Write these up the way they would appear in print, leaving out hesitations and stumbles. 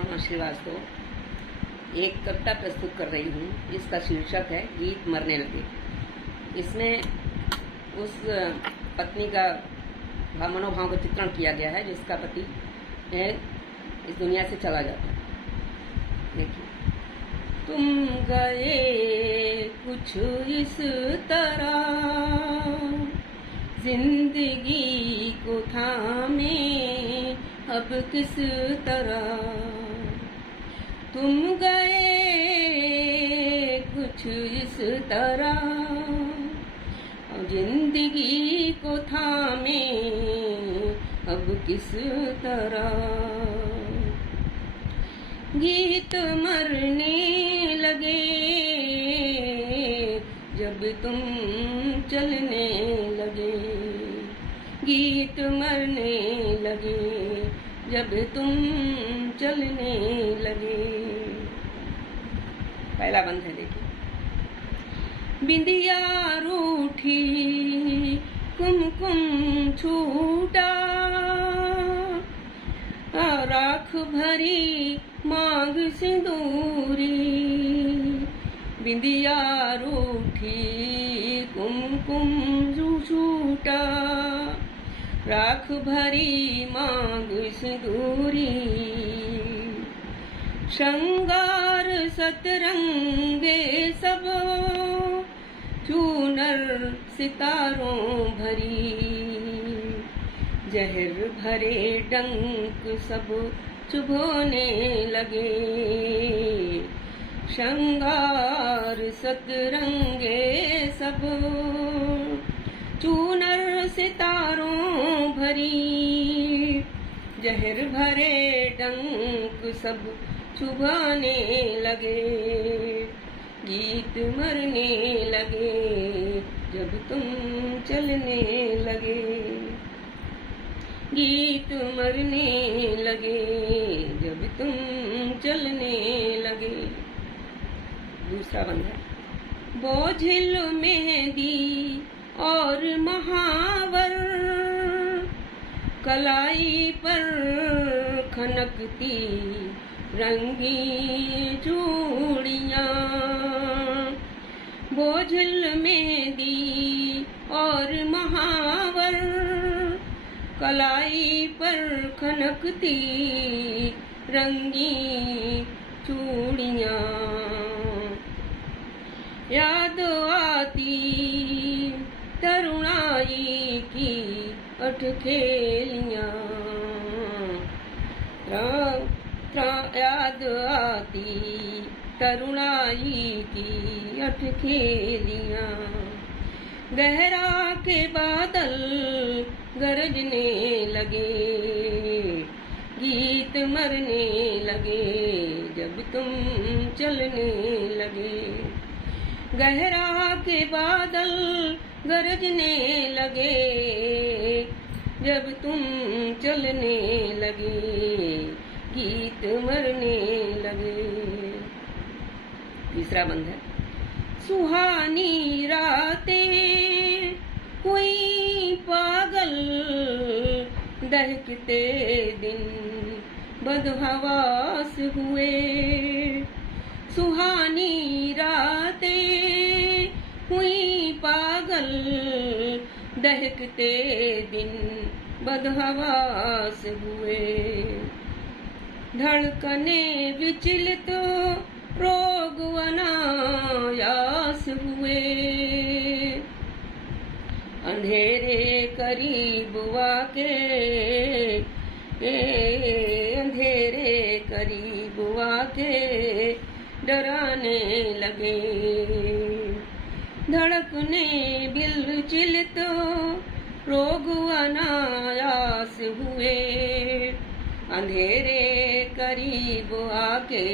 मनोरमा श्रीवास्तव एक कविता प्रस्तुत कर रही हूँ जिसका शीर्षक है गीत मरने लगे। इसमें उस पत्नी का मनोभाव का चित्रण किया गया है जिसका पति इस दुनिया से चला जाता है। देखिए, तुम गए कुछ इस तरह जिंदगी को थामे अब किस तरह, तुम गए कुछ इस तरह जिंदगी को थामे अब किस तरह। गीत मरने लगे जब तुम चलने लगे, गीत मरने लगे जब तुम चलने लगे। पहला बंद है, देखिए। बिंदिया रूठी कुमकुम छूटा, राख भरी मांग सिंदूरी। बिंदिया रूठी कुमकुम छूटा, राख भरी मांग सिंदूरी। श्रृंगार सतरंगे सब चूनर सितारों भरी, जहर भरे डंक सब चुभोने लगे। श्रृंगार सतरंगे सब चूनर सितारों भरी, जहर भरे डंक सब चुभाने लगे। गीत मरने लगे जब तुम चलने लगे, गीत मरने लगे जब तुम चलने लगे। दूसरा बंद है। बोझिल मेहंदी और महावर कलाई पर खनकती रंगी चूड़ियाँ। बोझिल मेहंदी और महावर कलाई पर खनकती रंगी चूड़ियाँ। याद आती तरुणाई की अठखेलियाँ, याद आती तरुणाई की अठखेलियाँ। गहरा के बादल गरजने लगे, गीत मरने लगे जब तुम चलने लगे। गहरा के बादल गरजने लगे जब तुम चलने लगे, गीत मरने लगे। तीसरा बंद है। सुहानी रातें हुई पागल, दहकते दिन बदहवास हुए। सुहानी रातें हुई पागल, दहकते दिन बदहवास हुए। धड़कने विचलित रोग अनायास हुए। अंधेरे करीब आके, अंधेरे करीब आके डराने लगे। धड़कने विचलित रोग अनायास हुए। अंधेरे करीब आके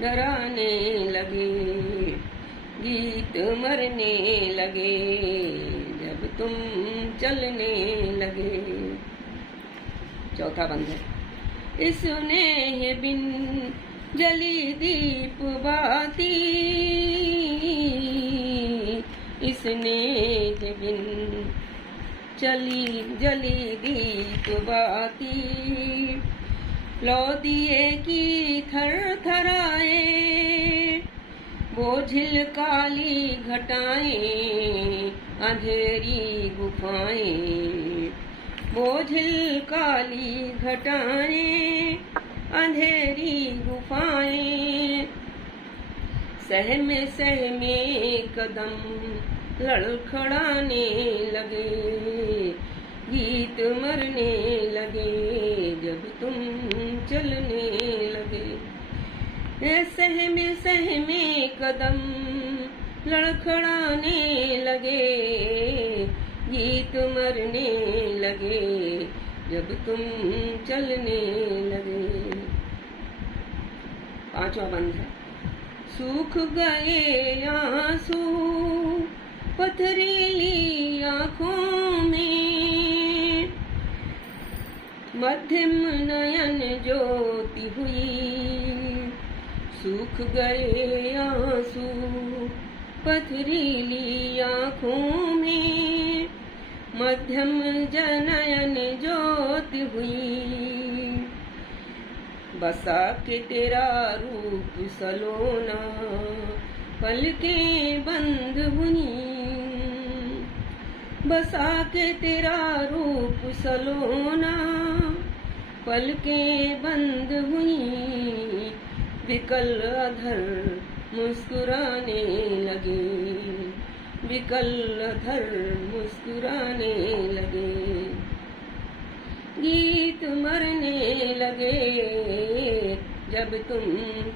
डराने लगे, गीत मरने लगे जब तुम चलने लगे। चौथा बंद है। इस स्नेह बिन जली दीप बाती, इस स्नेह बिन चली जली दीप बाती। लौ दिए की थरथराए, बोझिल काली घटाएं अंधेरी गुफाएं, बोझिल काली घटाएं अंधेरी गुफाएं। सहमे सहमे कदम लड़खड़ाने लगे, गीत मरने लगे जब तुम चलने लगे। सहमे सहमे कदम लड़खड़ाने लगे, गीत मरने लगे जब तुम चलने लगे। पांचवा बंद है। सूख गए आंसू पथरीली आँखों में, मध्यम नयन ज्योति हुई। सूख गए आंसू पथरीली आँखों में, मध्यम नयन ज्योति हुई। बसा के तेरा रूप सलोना पलकें बंद हुई, बसा के तेरा रूप सलोना पलकें बंद हुई। विकल अधर मुस्कुराने लगे, विकल अधर मुस्कुराने लगे, गीत मरने लगे जब तुम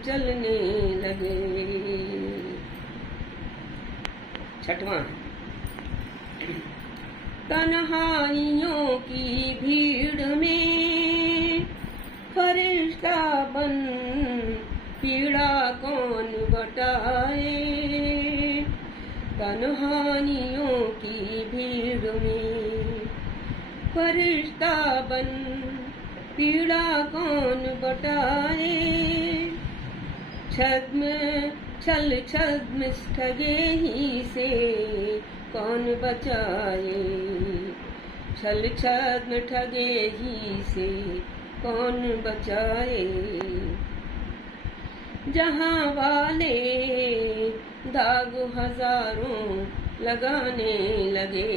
चलने लगे। छठवां, तन्हाइयों की भीड़ में फरिश्ता बन पीड़ा कौन बटाए। तन्हाइयों की भीड़ में फरिश्ता बन पीड़ा कौन बटाए। छद्म छल छद्म ठगे ही से कौन बचाए, छल छद्म ठगे ही से कौन बचाए। जहाँ वाले दाग हजारों लगाने लगे,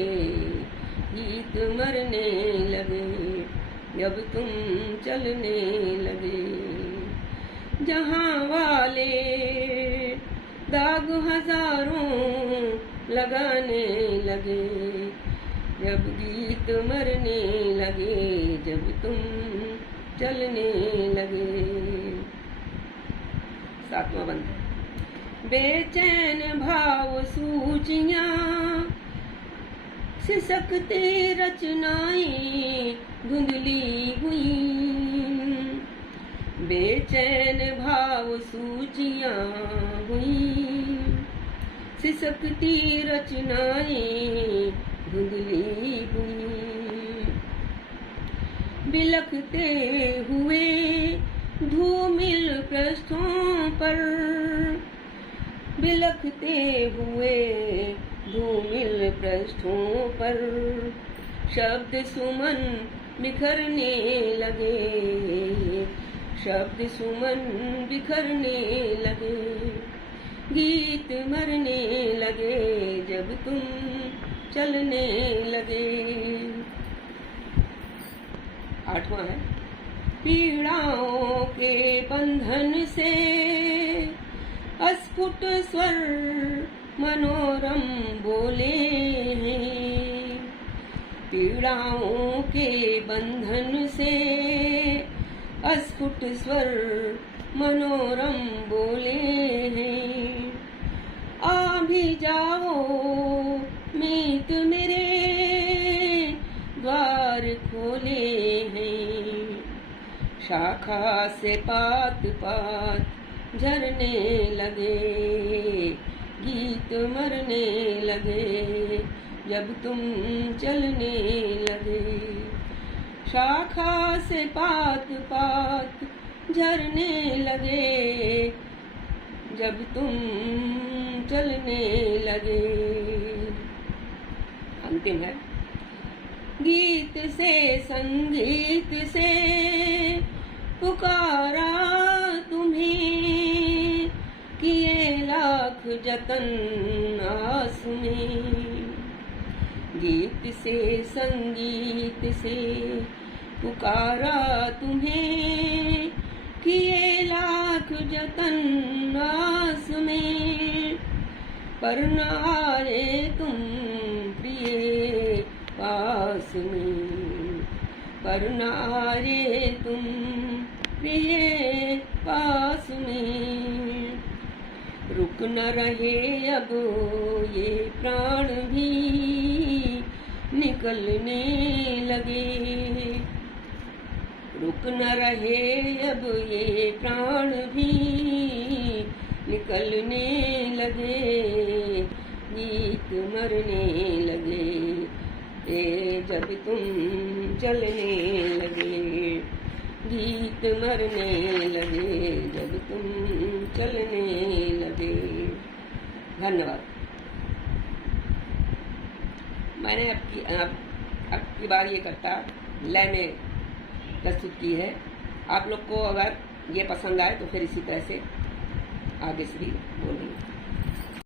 गीत मरने लगे जब तुम चलने लगे। जहाँ वाले दाग हजारों लगाने लगे, जब गीत मरने लगे जब तुम चलने लगे। सातवां बंद। बेचैन भाव सूचियां सिसकते रचनाएं धुंधली हुई। बेचैन भाव सूचियां हुई, सिसकती रचनाएं धुंधली हुई। बिलखते हुए धूमिल पृष्ठों पर, बिलखते हुए धूमिल पृष्ठों पर शब्द सुमन बिखरने लगे, शब्द सुमन बिखरने लगे, गीत मरने लगे जब तुम चलने लगे। आठवां है। पीड़ाओं के बंधन से अस्फुट स्वर मनोरम बोले हैं। पीड़ाओं के बंधन से अस्फुट स्वर मनोरम बोले हैं। आ भी जाओ मीत मेरे द्वार खोले हैं। शाखा से पात पात झरने लगे, गीत मरने लगे जब तुम चलने लगे। शाखा से पात पात झरने लगे जब तुम चलने लगे। अंतिम है। गीत से संगीत से पुकारा तुम्हें, किए लाख जतन आस में। गीत से संगीत से पुकारा तुम्हें, किए लाख जतन आस में। पर न आए तुम प्रिय पास में, पर न आए तुम प्रिय पास में। रुक न रहे अब ये प्राण भी निकलने लगे, रुक न रहे अब ये प्राण भी निकलने लगे। गीत मरने लगे जब तुम चलने लगे, गीत मरने लगे जब तुम चलने लगे। धन्यवाद। मैंने आपकी बार ये कविता लय में प्रस्तुत की है। आप लोग को अगर ये पसंद आए तो फिर इसी तरह से आगे से भी बोलेंगे।